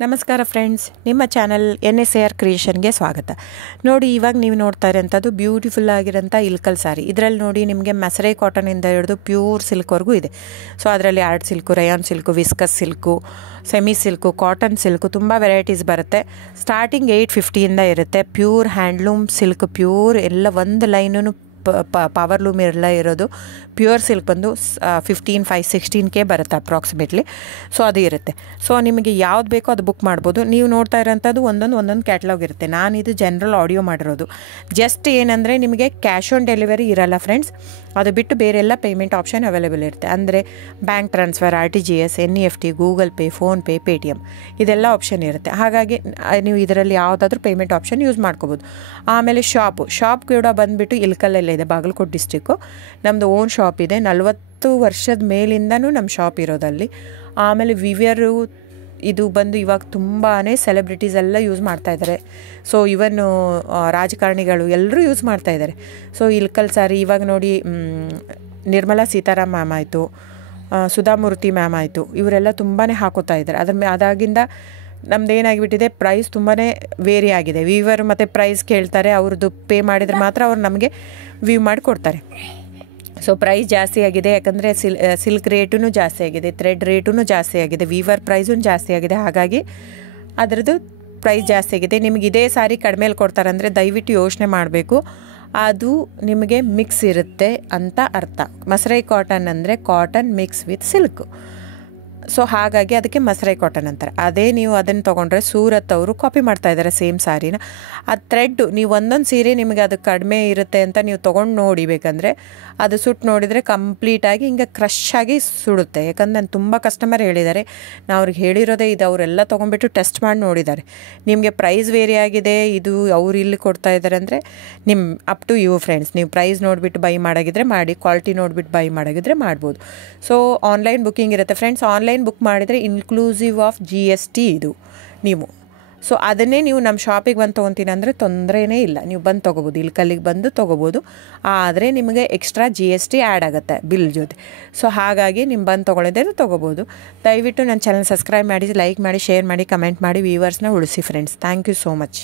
ನಮಸ್ಕಾರ ಫ್ರೆಂಡ್ಸ್, ನಿಮ್ಮ channel NSAR ಕ್ರಿಯೇಷನ್ಗೆ ಸ್ವಾಗತ. ನೋಡಿ, ಇವಾಗ ನೀವು ನೋಡ್ತಾ ಇರೋಂಥದ್ದು ಬ್ಯೂಟಿಫುಲ್ ಆಗಿರೋಂಥ ಇಲ್ಕಲ್ ಸಾರಿ. ಇದರಲ್ಲಿ ನೋಡಿ ನಿಮಗೆ ಮಸರೈ ಕಾಟನಿಂದ ಹಿಡಿದು ಪ್ಯೂರ್ ಸಿಲ್ಕ್ವರೆಗೂ ಇದೆ. ಸೊ ಅದರಲ್ಲಿ art silk, Riyan silk, viscus silk, semi silk, cotton silk ತುಂಬ ವೆರೈಟೀಸ್ ಬರುತ್ತೆ. ಸ್ಟಾರ್ಟಿಂಗ್ 850ಇಂದ ಇರುತ್ತೆ. ಪ್ಯೂರ್ ಹ್ಯಾಂಡ್ಲೂಮ್ ಸಿಲ್ಕ್, ಪ್ಯೂರ್ ಎಲ್ಲ ಒಂದು ಲೈನು ಪವರ್ ಲೂಮ್ ಎಲ್ಲ ಇರೋದು. ಪ್ಯೂರ್ ಸಿಲ್ಕ್ ಬಂದು 16K ಬರುತ್ತೆ ಅಪ್ರಾಕ್ಸಿಮೇಟ್ಲಿ. ಸೊ ಅದು ಇರುತ್ತೆ. ಸೊ ನಿಮಗೆ ಯಾವ್ದು ಬೇಕೋ ಅದು ಬುಕ್ ಮಾಡ್ಬೋದು. ನೀವು ನೋಡ್ತಾ ಇರೋಂಥದ್ದು ಒಂದೊಂದು ಕ್ಯಾಟ್ಲಾಗ್ ಇರುತ್ತೆ. ನಾನಿದು ಜನರಲ್ ಆಡಿಯೋ ಮಾಡಿರೋದು. ಜಸ್ಟ್ ಏನಂದರೆ ನಿಮಗೆ ಕ್ಯಾಶ್ ಆನ್ ಡೆಲಿವರಿ ಇರಲ್ಲ ಫ್ರೆಂಡ್ಸ್. ಅದು ಬಿಟ್ಟು ಬೇರೆಲ್ಲ ಪೇಮೆಂಟ್ ಆಪ್ಷನ್ ಅವೈಲೇಬಲ್ ಇರುತ್ತೆ. ಅಂದರೆ bank transfer, RTGS, NEFT, Google pay, PhonePe, Paytm ಇದೆಲ್ಲ ಆಪ್ಷನ್ ಇರುತ್ತೆ. ಹಾಗಾಗಿ ನೀವು ಇದರಲ್ಲಿ ಯಾವುದಾದ್ರೂ ಪೇಮೆಂಟ್ ಆಪ್ಷನ್ ಯೂಸ್ ಮಾಡ್ಕೋಬೋದು. ಆಮೇಲೆ ಶಾಪ್ ಕೂಡ ಬಂದುಬಿಟ್ಟು ಇಲ್ಕಲ್ಲೆಲ್ಲ ಇದೆ, ಬಾಗಲಕೋಟೆ ಡಿಸ್ಟಿಕ್ಕು. ನಮ್ಮದು ಓನ್ ಶಾಪ್ ಇದೆ. 40 ವರ್ಷದ ಮೇಲಿಂದನೂ ನಮ್ಮ ಶಾಪ್ ಇರೋದಲ್ಲಿ. ಆಮೇಲೆ ವಿವಿಯರು ಇದು ಬಂದು ಇವಾಗ ತುಂಬಾ ಸೆಲೆಬ್ರಿಟೀಸ್ ಎಲ್ಲ ಯೂಸ್ ಮಾಡ್ತಾಯಿದ್ದಾರೆ. ಸೊ ಇವನ್ನು ರಾಜಕಾರಣಿಗಳು ಎಲ್ಲರೂ ಯೂಸ್ ಮಾಡ್ತಾಯಿದ್ದಾರೆ. ಸೊ ಇಲ್ಕಲ್ ಸಾರಿ ಇವಾಗ ನೋಡಿ, ನಿರ್ಮಲಾ ಸೀತಾರಾಮ್ ಮ್ಯಾಮ್ ಆಯಿತು, ಸುಧಾಮೂರ್ತಿ ಮ್ಯಾಮ್ ಆಯಿತು, ಇವರೆಲ್ಲ ತುಂಬಾ ಹಾಕೋತಾ ಇದ್ದಾರೆ. ಅದಾಗಿಂದ ನಮ್ದು ಏನಾಗಿಬಿಟ್ಟಿದೆ, ಪ್ರೈಸ್ ತುಂಬಾ ವೇರಿ ಆಗಿದೆ. ವೀವರ್ ಮತ್ತು ಪ್ರೈಸ್ ಕೇಳ್ತಾರೆ, ಅವ್ರದ್ದು ಪೇ ಮಾಡಿದರೆ ಮಾತ್ರ ಅವ್ರು ನಮಗೆ ವ್ಯೂ ಮಾಡಿ ಕೊಡ್ತಾರೆ. ಸೊ ಪ್ರೈಸ್ ಜಾಸ್ತಿ ಆಗಿದೆ, ಯಾಕಂದರೆ ಸಿಲ್ಕ್ ರೇಟೂ ಜಾಸ್ತಿ ಆಗಿದೆ, ಥ್ರೆಡ್ ರೇಟೂ ಜಾಸ್ತಿ ಆಗಿದೆ, ವೀವರ್ ಪ್ರೈಸೂ ಜಾಸ್ತಿ ಆಗಿದೆ. ಹಾಗಾಗಿ ಅದರದ್ದು ಪ್ರೈಸ್ ಜಾಸ್ತಿ ಆಗಿದೆ. ನಿಮಗೆ ಇದೇ ಸಾರಿ ಕಡಿಮೆಲಿ ಕೊಡ್ತಾರಂದರೆ ದಯವಿಟ್ಟು ಯೋಚನೆ ಮಾಡಬೇಕು. ಅದು ನಿಮಗೆ ಮಿಕ್ಸ್ ಇರುತ್ತೆ ಅಂತ ಅರ್ಥ. ಮಸರೈ ಕಾಟನ್ ಅಂದರೆ cotton mix with silk. So ಹಾಗಾಗಿ ಅದಕ್ಕೆ ಮಸರೈ ಕಾಟನ್ ಅಂತಾರೆ. ಅದೇ ನೀವು ಅದನ್ನು ತೊಗೊಂಡ್ರೆ ಸೂರತ್ ಅವರು ಕಾಪಿ ಮಾಡ್ತಾಯಿದ್ದಾರೆ ಸೇಮ್ ಸಾರಿನ. ಆ ಥ್ರೆಡ್ಡು ನೀವು ಒಂದೊಂದು ಸೀರೆ ನಿಮಗೆ ಅದು ಕಡಿಮೆ ಇರುತ್ತೆ ಅಂತ ನೀವು ತೊಗೊಂಡು ನೋಡಿ, ಬೇಕಂದರೆ ಅದು ಸುಟ್ಟು ನೋಡಿದರೆ ಕಂಪ್ಲೀಟಾಗಿ ಹಿಂಗೆ ಕ್ರಶ್ ಆಗಿ ಸುಡುತ್ತೆ. ಯಾಕಂದ್ರೆ ನಾನು ತುಂಬ ಕಸ್ಟಮರ್ ಹೇಳಿದ್ದಾರೆ, ನಾವು ಅವ್ರಿಗೆ ಹೇಳಿರೋದೇ ಇದು. ಅವರೆಲ್ಲ ತೊಗೊಂಡ್ಬಿಟ್ಟು ಟೆಸ್ಟ್ ಮಾಡಿ ನೋಡಿದ್ದಾರೆ. ನಿಮಗೆ ಪ್ರೈಸ್ ವೇರಿ ಆಗಿದೆ, ಇದು ಅವ್ರು ಇಲ್ಲಿ ಕೊಡ್ತಾ ಇದ್ದಾರೆ ಅಂದರೆ ನಿಮ್ಮ ಅಪ್ ಟು ಯು ಫ್ರೆಂಡ್ಸ್. ನೀವು ಪ್ರೈಸ್ ನೋಡಿಬಿಟ್ಟು ಬೈ ಮಾಡೋಗಿದ್ರೆ ಮಾಡಿ, ಕ್ವಾಲಿಟಿ ನೋಡಿಬಿಟ್ಟು ಬೈ ಮಾಡೋಗಿದ್ರೆ ಮಾಡ್ಬೋದು. ಸೊ ಆನ್ಲೈನ್ ಬುಕ್ಕಿಂಗ್ ಇರುತ್ತೆ ಫ್ರೆಂಡ್ಸ್. ಆನ್ಲೈನ್ ಬುಕ್ ಮಾಡಿದರೆ ಇನ್ಕ್ಲೂಸಿವ್ ಆಫ್ GST ಇದು ನೀವು. ಸೊ ಅದನ್ನೇ ನೀವು ನಮ್ಮ ಶಾಪಿಗೆ ಬಂದು ತೊಗೊತೀನಿ ಅಂದರೆ ತೊಂದರೆನೇ ಇಲ್ಲ, ನೀವು ಬಂದು ತೊಗೋಬೋದು, ಇಲ್ಕಲ್ಲಿಗೆ ಬಂದು ತೊಗೋಬೋದು. ಆದರೆ ನಿಮಗೆ ಎಕ್ಸ್ಟ್ರಾ GST ಆ್ಯಡ್ ಆಗುತ್ತೆ ಬಿಲ್ ಜೊತೆ. ಸೊ ಹಾಗಾಗಿ ನೀವು ಬಂದು ತೊಗೊಳ್ಳೋದ್ರೆ ತೊಗೋಬೋದು. ದಯವಿಟ್ಟು ನನ್ನ ಚಾನಲ್ ಸಬ್ಸ್ಕ್ರೈಬ್ ಮಾಡಿ, ಲೈಕ್ ಮಾಡಿ, ಶೇರ್ ಮಾಡಿ, ಕಮೆಂಟ್ ಮಾಡಿ, ವ್ಯೂವರ್ಸ್ನ ಉಳಿಸಿ friends. Thank you so much.